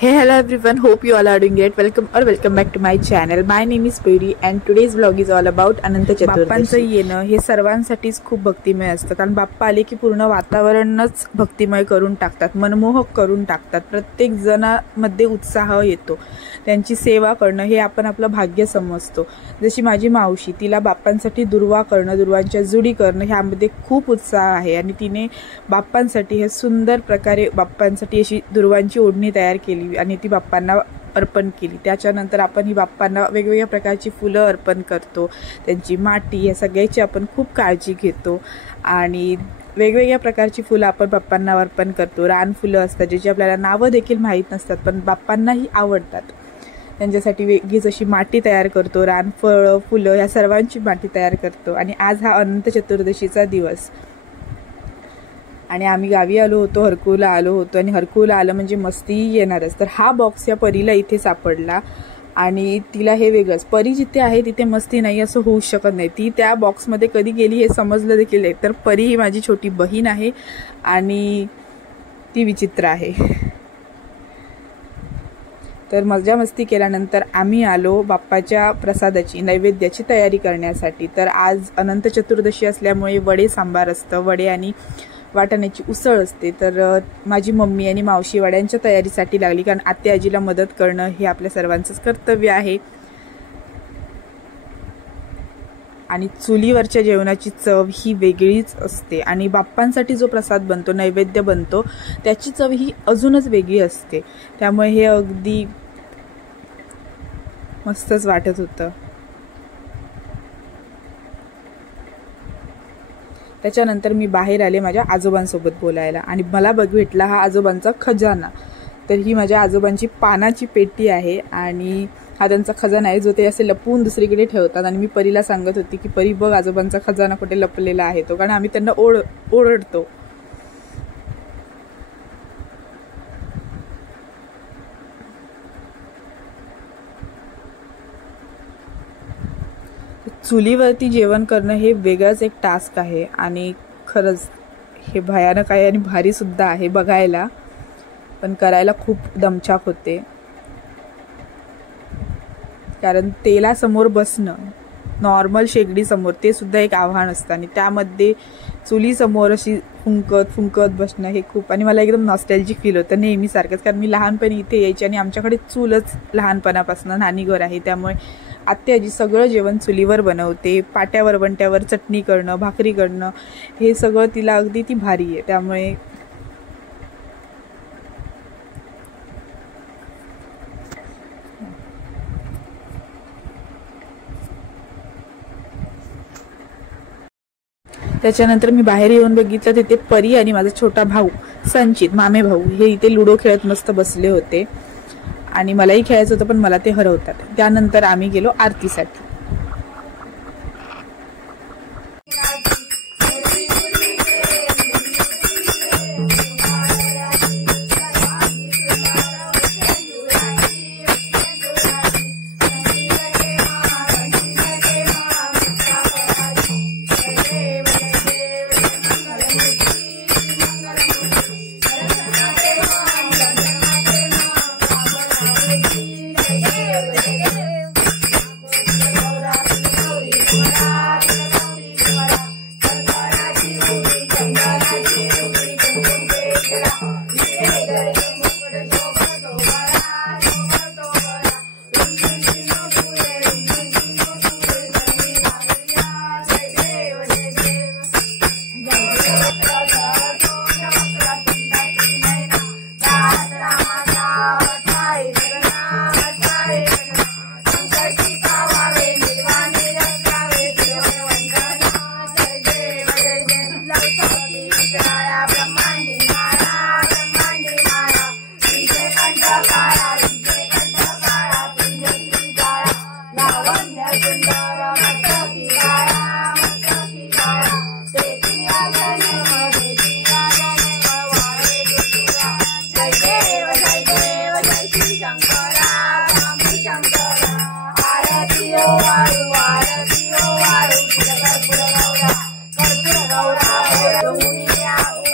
Hey, hello everyone, hope you all are doing great. Welcome back to my channel. My name is Puri and today's vlog is all about Anant Chaturdashi. बाप्पांचं येणं हे सर्वांसाठीच खूप भक्तिमय असतं, कारण बाप्पा आले की पूर्ण वातावरणच भक्तिमय करून टाकतात, मनमोहक करून टाकतात. प्रत्येक जणामध्ये उत्साह येतो. त्यांची सेवा करणं हे आपण आपलं भाग्य समजतो. जशी माझी मावशी, तिला बाप्पांसाठी दुर्वा करणं, दुर्वांच्या जुडी करणं ह्यामध्ये खूप उत्साह आहे आणि तिने बाप्पांसाठी हे सुंदर प्रकारे बाप्पांसाठी अशी दुर्वांची ओढणी तयार केली आणि ती बाप्पांना अर्पण केली. त्याच्यानंतर आपण ही बाप्पांना वेगवेगळ्या प्रकारची फुलं अर्पण करतो, त्यांची माटी या सगळ्याची आपण खूप काळजी घेतो आणि वेगवेगळ्या प्रकारची फुलं आपण बाप्पांना अर्पण करतो. रानफुलं असतात ज्याची आपल्याला नावं देखील माहीत नसतात, पण बाप्पांनाही आवडतात. त्यांच्यासाठी वेगळीच अशी माती तयार करतो, रानफळं फुलं ह्या सर्वांची माती तयार करतो. आणि आज हा अनंत चतुर्दशीचा दिवस आणि आम्ही गावी आलो होतो, हरकुळला आलो होतो आणि हरकुळला आलं म्हणजे मस्ती येणारच. तर हा बॉक्स या परीला इथे सापडला आणि तिला हे वेगळंच, परी जिथे आहे तिथे मस्ती नाही असं होऊ शकत नाही. ती त्या बॉक्समध्ये कधी गेली हे समजलं देखील नाही. तर परी ही माझी छोटी बहीण आहे आणि ती विचित्र आहे. तर मजा मस्ती केल्यानंतर आम्ही आलो बाप्पाच्या प्रसादाची नैवेद्याची तयारी करण्यासाठी. तर आज अनंत चतुर्दशी असल्यामुळे वडे सांबार असतं, वडे आणि वाटाण्याची उसळ असते. तर माझी मम्मी आणि मावशी वड्यांच्या तयारीसाठी लागली, कारण आत्या आजीला मदत करणं हे आपल्या सर्वांचंच कर्तव्य आहे. आणि चुलीवरच्या जेवणाची चव ही वेगळीच असते आणि बाप्पांसाठी जो प्रसाद बनतो, नैवेद्य बनतो, त्याची चव ही अजूनच वेगळी असते. त्यामुळे हे अगदी मस्तच वाटत होतं. त्याच्यानंतर मी बाहेर आले माझ्या आजोबांसोबत बोलायला आणि मला भेटला हा आजोबांचा खजाना. तर ही माझ्या आजोबांची पानाची पेटी आहे आणि हा त्यांचा खजाना आहे जो ते असे लपवून दुसरीकडे ठेवतात. आणि मी परीला सांगत होती की परी बघ आजोबांचा खजाना कुठे लपलेला आहे तो, कारण आम्ही त्यांना ओरडतो. चुलीवरती जेवण करणं हे वेगळंच एक टास्क आहे आणि खरंच हे भयानक आहे आणि भारी सुद्धा आहे बघायला, पण करायला खूप दमछाक होते. कारण तेलासमोर बसणं, नॉर्मल शेगडीसमोर ते सुद्धा एक आव्हान असतं आणि त्यामध्ये चुलीसमोर अशी फुंकत बसणं हे खूप, आणि मला एकदम नॉस्टॅल्जिक फील होतं नेहमीसारखंच. कारण मी लहानपणी इथे यायची आणि आमच्याकडे चूलच लहानपणापासून नानीघर आहे, त्यामुळे आत्या आजी सगळं जेवण चुलीवर बनवते. पाट्यावर वंट्यावर चटणी करणं, भाकरी करणं हे सगळं तिला अगदी ती भारी आहे. त्यामुळे त्याच्यानंतर मी बाहेर येऊन बघितलं तिथे परी आणि माझा छोटा भाऊ संचित, मामे भाऊ, हे इथे लुडो खेळत मस्त बसले होते आणि मलाही खेळायचं होतं पण मला ते हरवतात. त्यानंतर आम्ही गेलो आरतीसाठी. Gauda,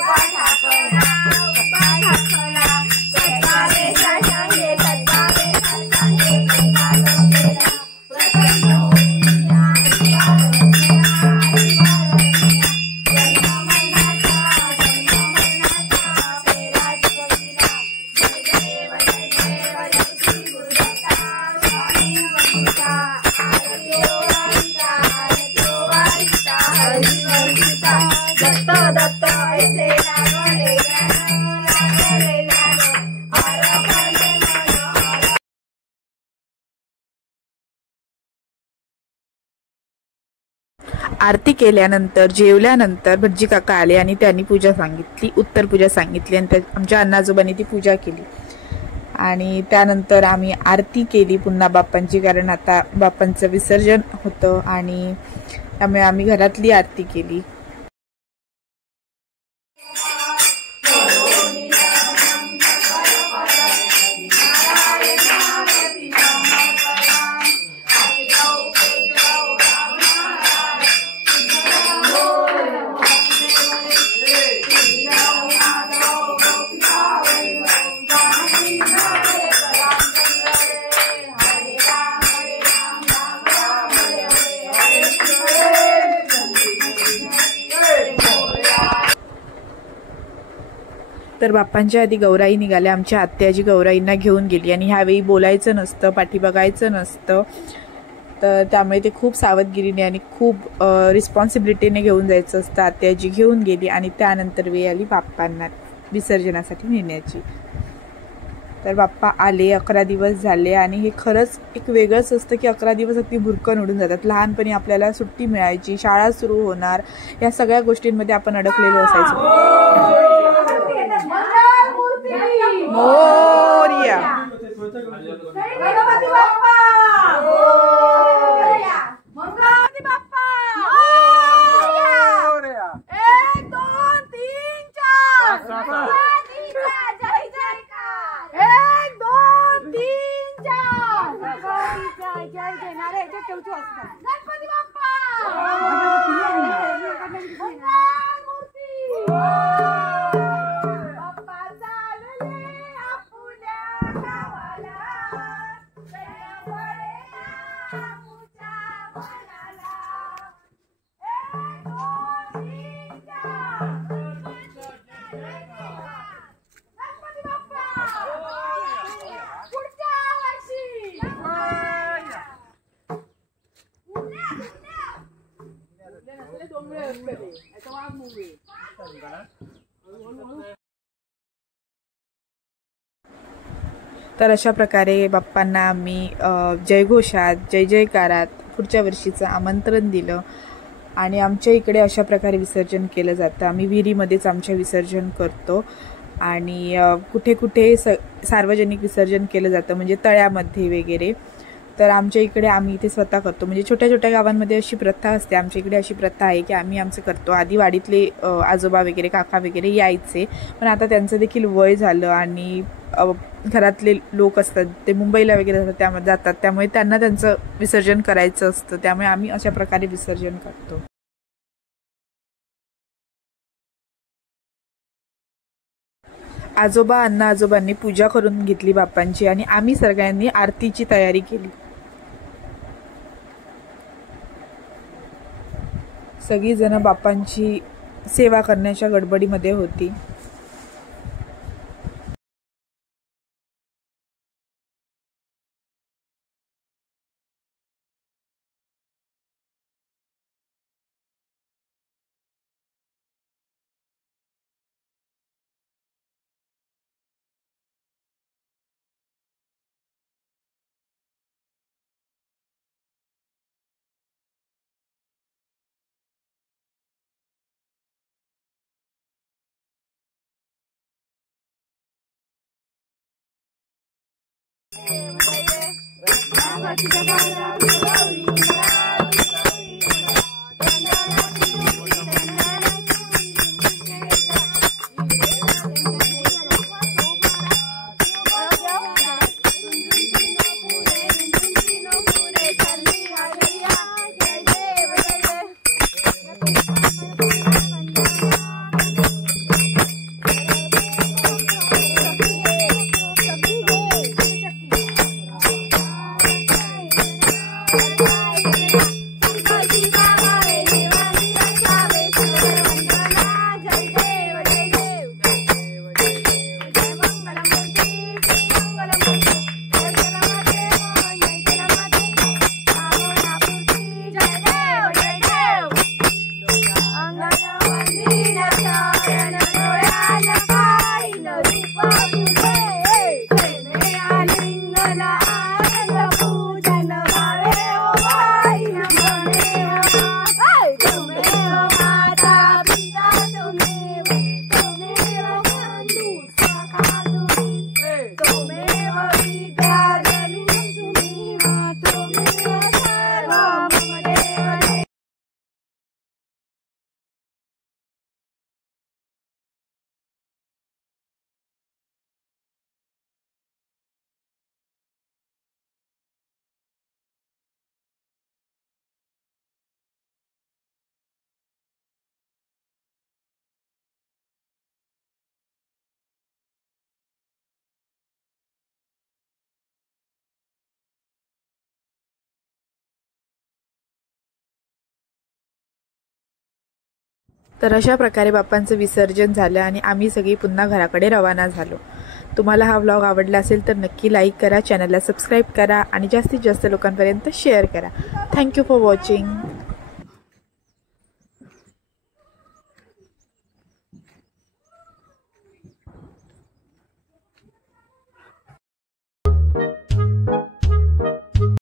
आरती केल्यानंतर जेवल्यानंतर भटजी काका आले आणि त्यांनी पूजा सांगितली, उत्तर पूजा सांगितली आणि आमच्या अण्णाजोबांनी ती पूजा केली. आणि त्यानंतर आम्ही आरती केली पुन्हा बाप्पांची, कारण आता बाप्पांचं विसर्जन होतं आणि त्यामुळे आम्ही घरातली आरती केली. तर बाप्पांच्या आधी गौराई निघाल्या. आमच्या आत्याजी गौराईंना घेऊन गेली आणि ह्यावेळी बोलायचं नसतं, पाठी बघायचं नसतं, तर त्यामुळे ते खूप सावधगिरीने आणि खूप रिस्पॉन्सिबिलिटीने घेऊन जायचं असतं. आत्याजी घेऊन गेली आणि त्यानंतर वेळ आली बाप्पांना विसर्जनासाठी नेण्याची. तर बाप्पा आले, 11 दिवस झाले आणि हे खरंच एक वेगळंच असतं की 11 दिवस अगदी भुरकन उडून जातात. लहानपणी आपल्याला सुट्टी मिळायची, शाळा सुरू होणार, या सगळ्या गोष्टींमध्ये आपण अडकलेलो असायचो. मोरया गणपती बाप्पा, मंगळागौरी बाप्पा, मोरया. 1 2 3 4 जय जयकार. 1 2 3 4 जय देणारे ठेवतो असतात. गणपती बाप्पा, तर अशा प्रकारे बाप्पांना आम्ही जयघोषात, जय जयकारात पुढच्या वर्षीचं आमंत्रण दिलं. आणि आमच्या इकडे अशा प्रकारे विसर्जन केलं जातं. आम्ही विहिरीमध्येच आमच्या विसर्जन करतो आणि कुठे कुठे सार्वजनिक विसर्जन केलं जातं, म्हणजे तळ्यामध्ये वगैरे. तर आमच्या इकडे आम्ही इथे स्वतः करतो, म्हणजे छोट्या छोट्या गावांमध्ये अशी प्रथा असते. आमच्या इकडे अशी प्रथा आहे की आम्ही आमचं करतो. आधी वाडीतले आजोबा वगैरे, काका वगैरे यायचे, पण आता त्यांचं देखील वय झालं आणि घरातले लोक असतात ते मुंबईला वगैरे जातात, त्यामुळे त्यांना त्यांचं विसर्जन करायचं असतं. त्यामुळे आम्ही अशा प्रकारे विसर्जन करतो. आजोबा, अण्णा आजोबांनी पूजा करून घेतली बाप्पांची आणि आम्ही सगळ्यांनी आरतीची तयारी केली. सगळी जण बाप्पांची सेवा करण्याच्या गडबडीमध्ये होती. तर अशा प्रकारे बाप्पांचं विसर्जन झालं आणि आम्ही सगळी पुन्हा घराकडे रवाना झालो। तुम्हाला हा व्लॉग आवडला असेल तर नक्की लाईक करा, चॅनलला सबस्क्राईब करा आणि जास्तीत जास्त लोकांपर्यंत शेअर करा। Thank you for watching.